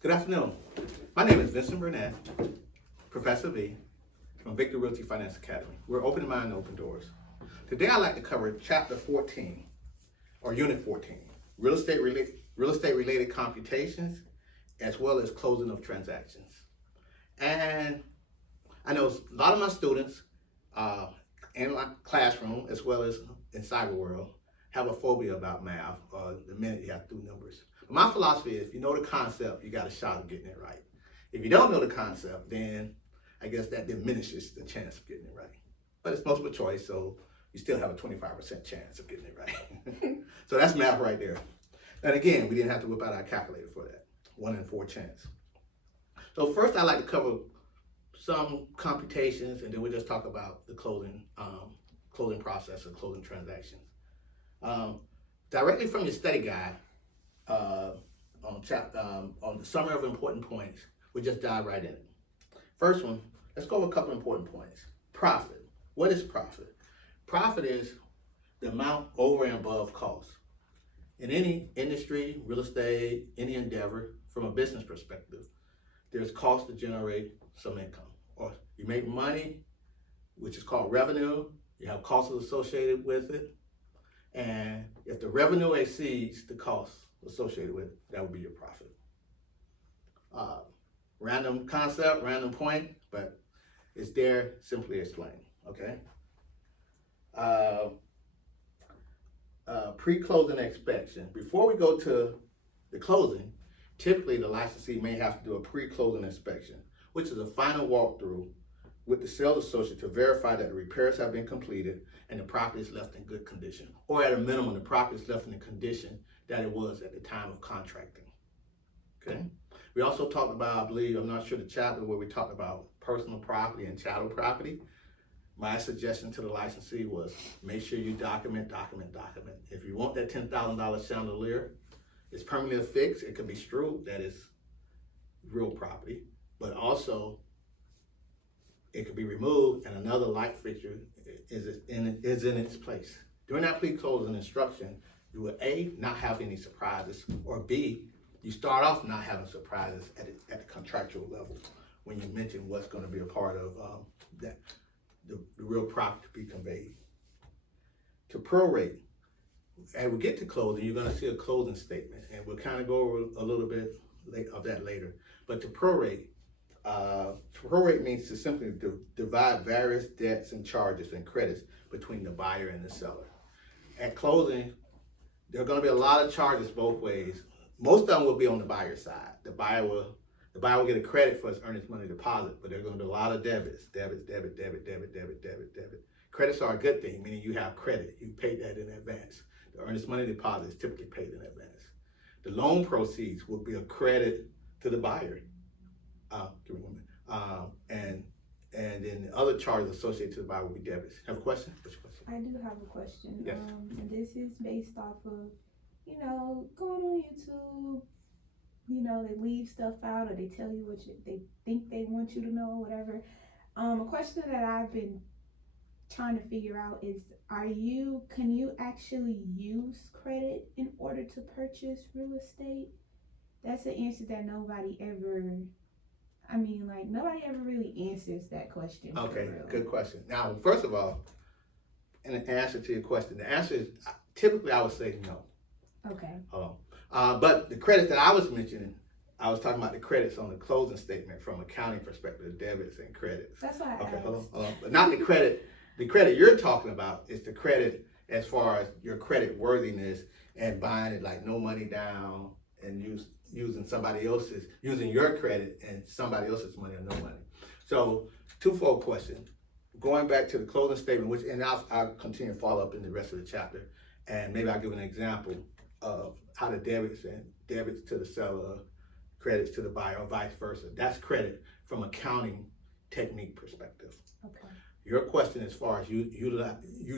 Good afternoon. My name is Vincent Burnett, Professor V, from Victor Realty Finance Academy. We're open mind, open doors. Today I'd like to cover Chapter 14, or Unit 14, Real Estate Related Computations, as well as Closing of Transactions. And I know a lot of my students in my classroom, as well as in cyber world, have a phobia about math, or the minute you have to do numbers. But my philosophy is, if you know the concept, you got a shot of getting it right. If you don't know the concept, then I guess that diminishes the chance of getting it right. But it's multiple choice, so you still have a 25% chance of getting it right. So that's math right there. And again, we didn't have to whip out our calculator for that. 1 in 4 chance. So first I'd like to cover some computations, and then we'll just talk about the closing process or closing transactions. Directly from your study guide, on the summary of important points, we'll just dive right in it. First one, let's go over a couple important points. Profit. What is profit? Profit is the amount over and above cost. In any industry, real estate, any endeavor, from a business perspective, there's cost to generate some income. Or you make money, which is called revenue. You have costs associated with it. And if the revenue exceeds the costs associated with it, that would be your profit. Random concept, random point, but it's there simply explained, okay? Pre-closing inspection. Before we go to the closing, typically the licensee may have to do a pre-closing inspection, which is a final walkthrough with the sales associate to verify that the repairs have been completed and the property is left in good condition, or at a minimum, the property is left in the condition that it was at the time of contracting. Okay. We also talked about, I believe, I'm not sure the chapter where we talked about personal property and chattel property. My suggestion to the licensee was make sure you document. If you want that $10,000 chandelier, it's permanently affixed. It could be strewed, that is real property, but also it could be removed and another light fixture is in its place. During that pre-closing instruction, you will A, not have any surprises, or B, you start off not having surprises at the contractual level when you mention what's going to be a part of the real property to be conveyed. To prorate, as we get to closing, you're going to see a closing statement, and we'll kind of go over a little bit of that later. But to prorate means to simply divide various debts and charges and credits between the buyer and the seller. At closing, there are going to be a lot of charges both ways. Most of them will be on the buyer's side. The buyer will get a credit for his earnest money deposit, but there are going to be a lot of debits. Debit. Credits are a good thing, meaning you have credit. You pay that in advance. The earnest money deposit is typically paid in advance. The loan proceeds will be a credit to the buyer. And then the other charges associated to the buyer will be debits. Have a question? What's your question? I do have a question. Yes. And this is based off of, going on YouTube, they leave stuff out or they tell you what they think they want you to know, whatever. A question that I've been trying to figure out is, can you actually use credit in order to purchase real estate? That's an answer that nobody ever really answers that question. Okay, good question. Now, first of all, in answer to your question, the answer is typically I would say no. Okay. But the credits that I was mentioning, I was talking about the credits on the closing statement from accounting perspective, debits and credits. That's what I asked. Hold on. But not the credit. The credit you're talking about is the credit as far as your credit worthiness and buying it like no money down and using your credit and somebody else's money or no money. So twofold question. Going back to the closing statement, and I'll continue to follow up in the rest of the chapter, and maybe I'll give an example of how the debits to the seller, credits to the buyer, or vice versa. That's credit from accounting technique perspective. Okay. Your question as far as you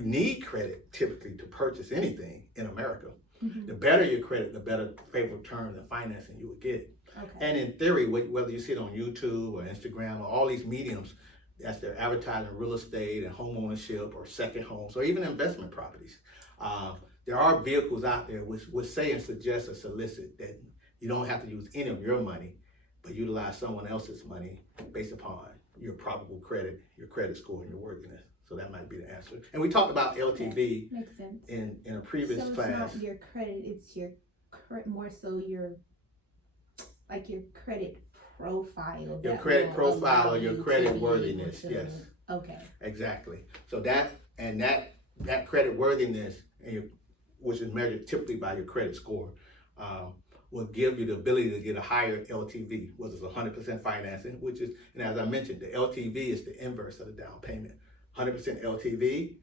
need credit typically to purchase anything in America. Mm-hmm. The better your credit, the better favorable terms and financing you would get. Okay. And in theory, whether you see it on YouTube or Instagram or all these mediums, that's their advertising real estate and home ownership or second homes or even investment properties. There are vehicles out there which say and suggest or solicit that you don't have to use any of your money but utilize someone else's money based upon your probable credit, your credit score, and your worthiness. So that might be the answer. And we talked about LTV makes sense. in a previous So class. it's not your credit, it's your more so your credit profile. Your credit profile or your credit to worthiness, be able to- yes. Okay. Exactly. So that credit worthiness, which is measured typically by your credit score, will give you the ability to get a higher LTV, whether it's 100% financing, which is, and as I mentioned, the LTV is the inverse of the down payment. 100% LTV,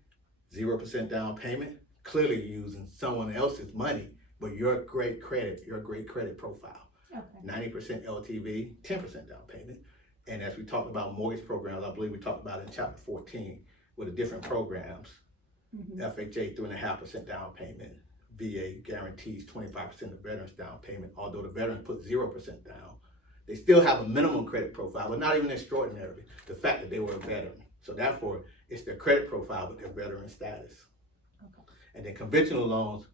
0% down payment. Clearly you're using someone else's money, but your great credit profile. Okay. 90% LTV, 10% down payment. And as we talked about mortgage programs, I believe we talked about in chapter 14 with the different programs, FHA 3.5% down payment, VA guarantees 25% of veterans down payment. Although the veterans put 0% down, they still have a minimum credit profile, but not even extraordinary, the fact that they were a veteran. So therefore, it's their credit profile with their veteran status. Okay. And then conventional loans,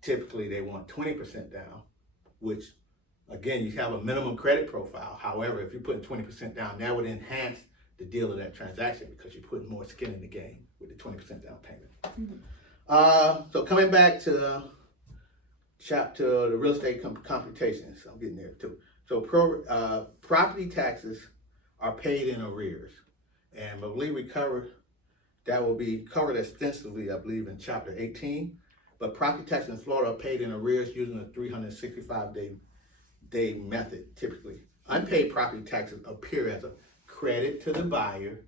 typically they want 20% down, which again, you have a minimum credit profile. However, if you're putting 20% down, that would enhance the deal of that transaction because you're putting more skin in the game with the 20% down payment. So coming back to chapter, the real estate computations, I'm getting there too. So property taxes are paid in arrears. And I believe that will be covered extensively, I believe, in chapter 18. But property taxes in Florida are paid in arrears using a 365-day method, typically. Unpaid property taxes appear as a credit to the buyer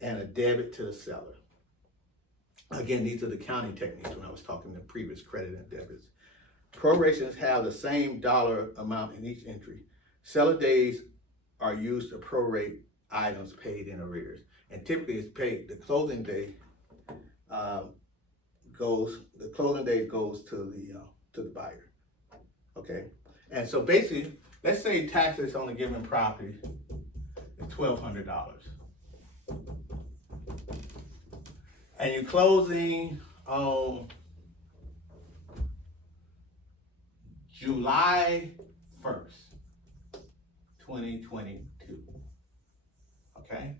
and a debit to the seller. Again, these are the counting techniques when I was talking the previous credit and debits. Prorations have the same dollar amount in each entry. Seller days are used to prorate items paid in arrears. And typically it's paid, the closing day goes to the buyer. Okay. And so basically, let's say taxes on a given property is $1,200. And you're closing on July 1st, 2022. Okay?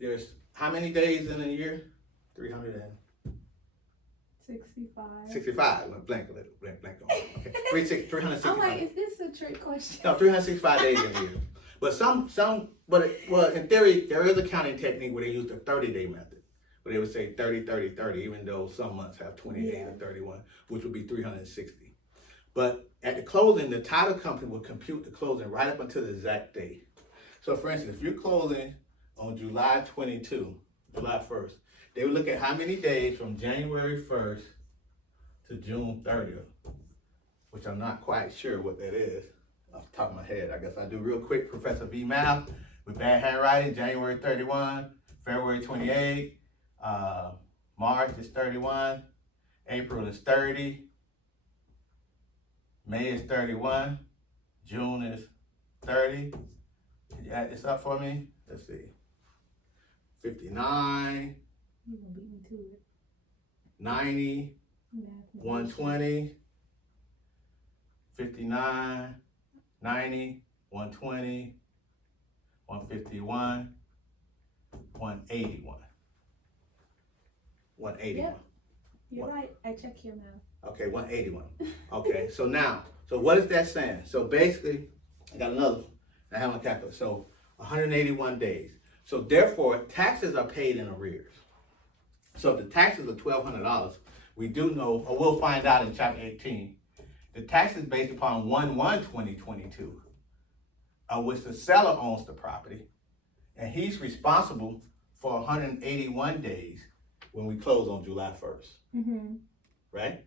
There's how many days in a year? 365. Went blank on it. Okay. 365. I'm like, is this a trick question? No, 365 days in a year. But in theory, there is a counting technique where they use the 30-day method, where they would say 30, 30, 30, even though some months have 28 or 31, which would be 360. But at the closing, the title company will compute the closing right up until the exact date. So for instance, if you're closing on July 1st, they would look at how many days from January 1st to June 30th, which I'm not quite sure what that is off the top of my head. I guess I do real quick, Professor V math with bad handwriting. January 31, February 28, March is 31, April is 30, May is 31, June is 30. Can you add this up for me? Let's see. 59, You're gonna beat me to it. 90, 120, 59, 90, 120, 151, 181. 181. Yep. You're right. I check your math. Okay, 181. Okay, so what is that saying? So basically, I got another one. I have my calculator. So 181 days. So therefore, taxes are paid in arrears. So if the taxes are $1,200, we do know, or we'll find out in chapter 18, the tax is based upon 1/1/2022, of which the seller owns the property, and he's responsible for 181 days when we close on July 1st, right?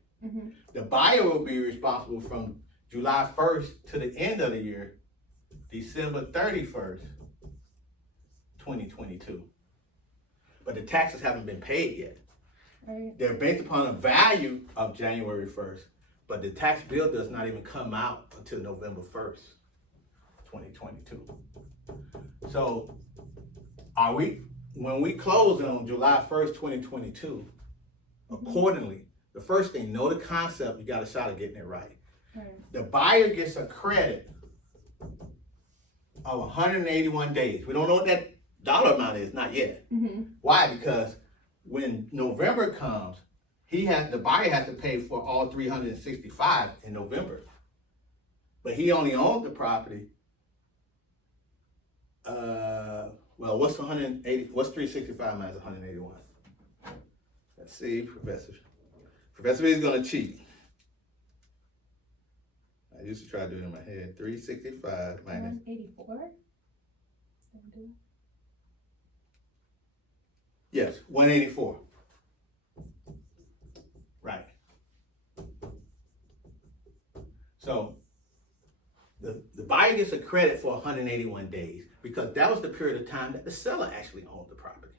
The buyer will be responsible from July 1st to the end of the year, December 31st, 2022. But the taxes haven't been paid yet. Right. They're based upon a value of January 1st, but the tax bill does not even come out until November 1st, 2022. So when we close on July 1st, 2022, accordingly, the first thing, know the concept, you got a shot at getting it right. Right. The buyer gets a credit of 181 days. We don't know what that dollar amount is, not yet. Mm-hmm. Why? Because when November comes, the buyer has to pay for all 365 in November. But he only owned the property. Well, what's 180? What's 365 minus 181? Let's see, Professor. Professor B is gonna cheat. I used to try to do it in my head. 365 minus 184. yes, 184. Right. So the buyer gets a credit for 181 days because that was the period of time that the seller actually owned the property.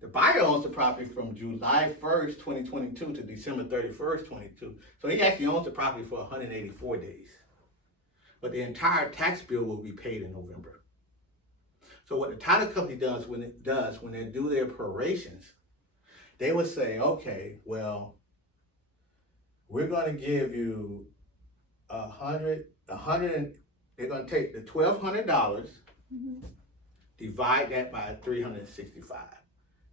The buyer owns the property from July 1st, 2022 to December 31st, 22. So he actually owns the property for 184 days. But the entire tax bill will be paid in November. So what the title company does when they do their prorations, they would say, okay, well, we're going to give you they're going to take the $1,200, Mm-hmm. divide that by 365.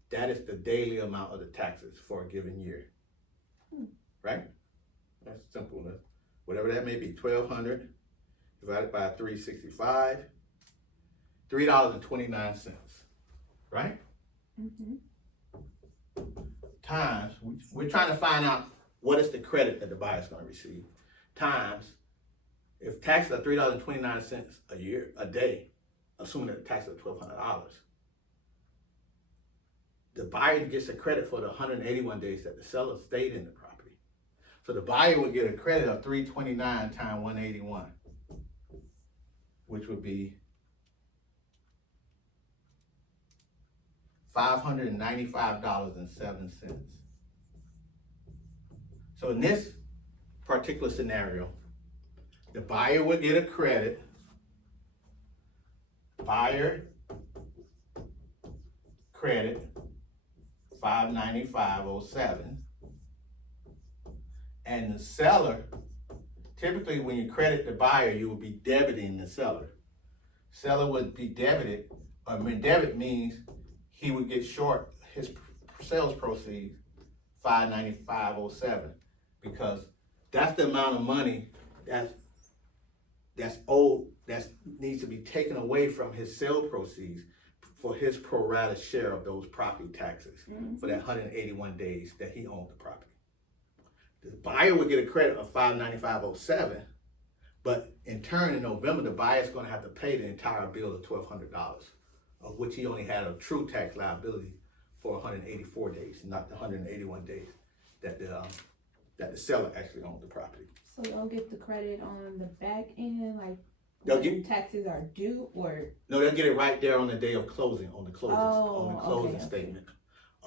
That is the daily amount of the taxes for a given year. Right? That's simple enough. Whatever that may be, 1,200 divided by 365, $3.29. Right? Mm-hmm. Times, we're trying to find out what is the credit that the buyer is going to receive. Times, if taxes are $3.29 a day, assuming that the taxes are $1,200, the buyer gets a credit for the 181 days that the seller stayed in the property. So the buyer would get a credit of 329 times 181, which would be $595.07. So in this particular scenario, the buyer would get a credit. Buyer credit $595.07, and the seller, typically when you credit the buyer, you will be debiting the seller. Seller would be debited, debit means he would get short his sales proceeds $595.07, because that's the amount of money that's owed, that needs to be taken away from his sale proceeds for his pro rata share of those property taxes for that 181 days that he owned the property. The buyer would get a credit of $595.07, but in turn in November, the buyer is going to have to pay the entire bill of $1,200, of which he only had a true tax liability for 184 days, not the 181 days that the seller actually owned the property. So y'all get the credit on the back end, like They'll when taxes are due, or no, they'll get it right there on the day of closing, on the closing okay. statement.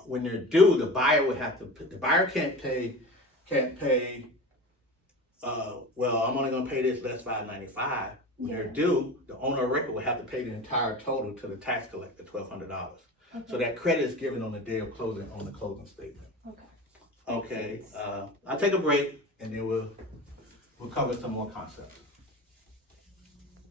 When they're due, the buyer would have to. The buyer can't pay. Well, I'm only going to pay this less $595. When they're due, the owner of record will have to pay the entire total to the tax collector, $1,200. Okay. So that credit is given on the day of closing, on the closing statement. Okay. I'll take a break and then we'll cover some more concepts.